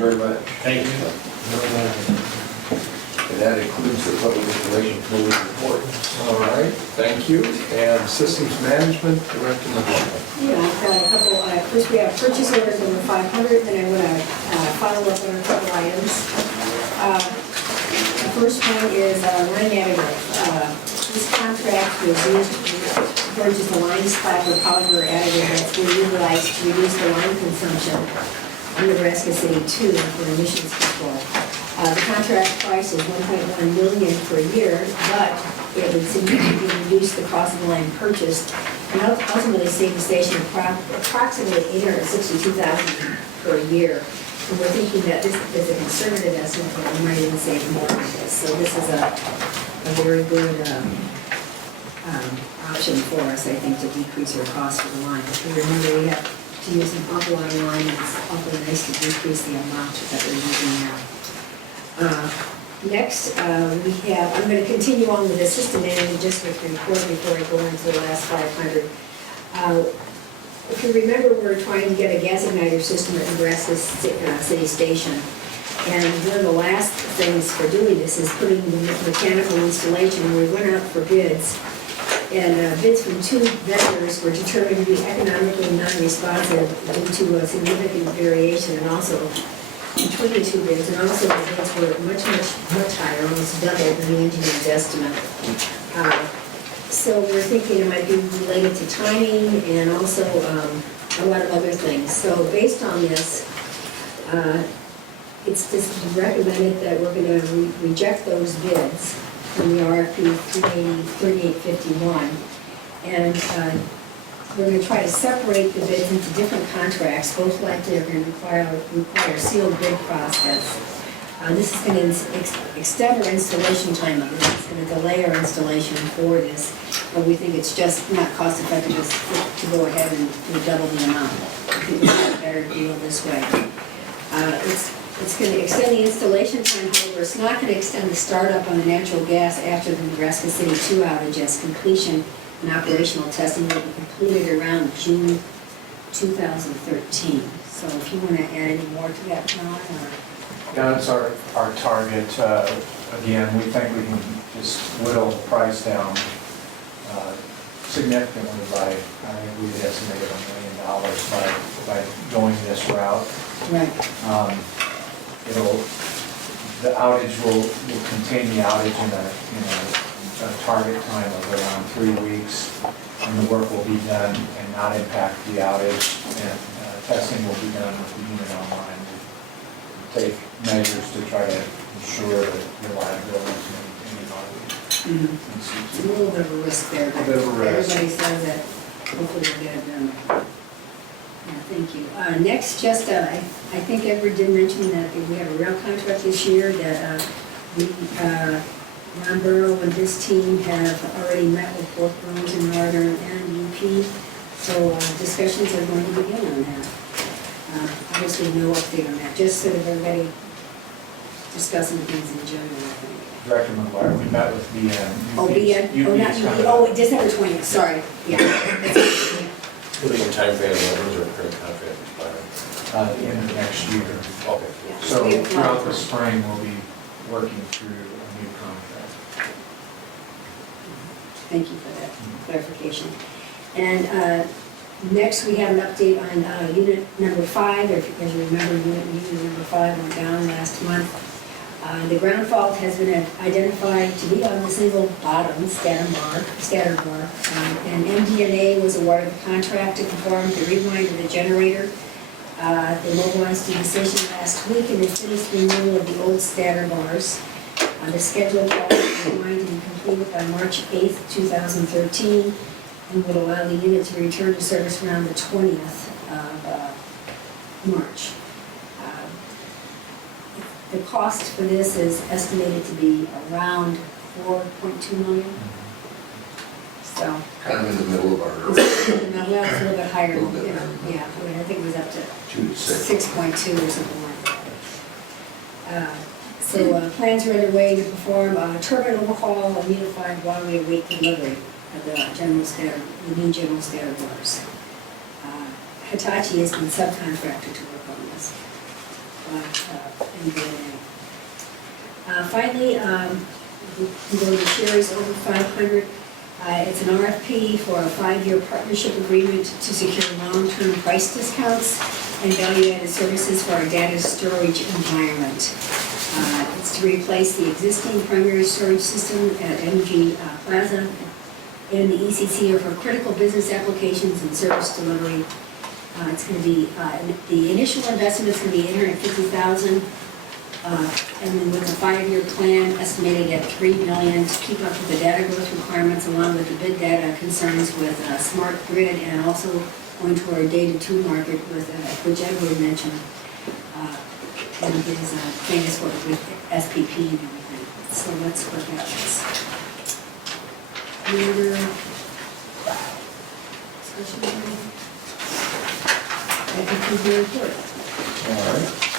very much. Thank you. And that includes the Public Information Committee report. All right, thank you. And Systems Management, Director McGuire. Yeah, I've got a couple, first we have purchase orders over 500, then I want to follow up on a couple items. The first one is line additive. This contract was used to purchase the line spot for polymer additive that's been utilized to reduce the line consumption in Nebraska City 2 for emissions control. The contract price is $1.1 million per year, but it would significantly reduce the cost of the line purchased and ultimately save the station approximately $862,000 per year. And we're thinking that this is a conservative estimate, but we might even save more on this. So this is a very good option for us, I think, to decrease our cost for the line. If you remember, we have to use an awful lot of line, and it's awfully nice to decrease the amount that we're using now. Next, we have, I'm going to continue on with the system management district report before I go into the last 500. If you remember, we were trying to get a gas igniter system at Nebraska City Station. And one of the last things for doing this is putting the mechanical installation. We went out for bids, and bids from 2 vendors were determined to be economically non-responsive due to a significant variation, and also between the 2 bids, and also the bids were much higher, almost double than the engineer's estimate. So we're thinking it might be related to timing and also a lot of other things. So based on this, it's just recommended that we're going to reject those bids from the RFP 3851. And we're going to try to separate the bids into different contracts. Both likely are going to require sealed bid process. This is going to extend our installation time of it. It's going to delay our installation for this, but we think it's just not cost effective to go ahead and double the amount. I think it's a better deal this way. It's going to extend the installation time, however, it's not going to extend the startup on the natural gas after the Nebraska City 2 outage, as completion and operational testing will be completed around June 2013. So if you want to add any more to that, John, or? Yeah, that's our target. Again, we think we can just whittle the price down significantly by, I think we estimated $1 million by going this route. Right. The outage will contain the outage in a target time of around 3 weeks, and the work will be done and not impact the outage, and testing will be done with the unit online. Take measures to try to ensure that reliability is maintained. It's a little bit of a risk there, but A bit of a risk. everybody says that hopefully we'll get it done. Yeah, thank you. Next, just I think Edward did mention that we have a rail contract this year that Ron Burrow and his team have already met with both Burlington Northern and UP, so discussions are going to begin on that. Obviously, no update on that, just sort of everybody discussing things in general, I think. Director McGuire, we met with BN. Oh, BN, oh, not UP, oh, December 20th, sorry, yeah. Putting a time frame on when your current contract expires. The end of next year. Okay. Yeah. So We have throughout the plans. spring, we'll be working through a new contract. Thank you for that clarification. And next, we have an update on unit number 5. As you remember, unit number 5 went down last month. The ground fault has been identified to be on the single bottom scatter bar. And MDNA was awarded the contract to perform the rewind of the generator. They mobilized the decision last week and they finished renewal of the old scatter bars. The schedule called for the rewind to be completed by March 8th, 2013, and would allow the unit to return to service around the 20th of March. The cost for this is estimated to be around $4.2 million. So. Kind of in the middle of our, Well, it's a little bit higher, A little bit. yeah, I think it was up to 2 to 6. 6.2 or something like that. So plans are underway to perform a turbine overhaul and unified while we await delivery of the new general scatter bars. Hitachi has been subcontracted to work on this. MBNA. Finally, we go to shares over 500. It's an RFP for a 5-year partnership agreement to secure long-term price discounts and value-added services for our data storage environment. It's to replace the existing primary storage system at MG Plaza and the ECC for critical business applications and service delivery. It's going to be, the initial investment is going to be $850,000. And then with a 5-year plan estimated at $3 million to keep up with the data growth requirements along with the big data concerns with smart grid and also going to our data 2 market with, which Edward mentioned, and his famous work with SPP and everything. So let's look at this. Any other discussion? That concludes the report. All right.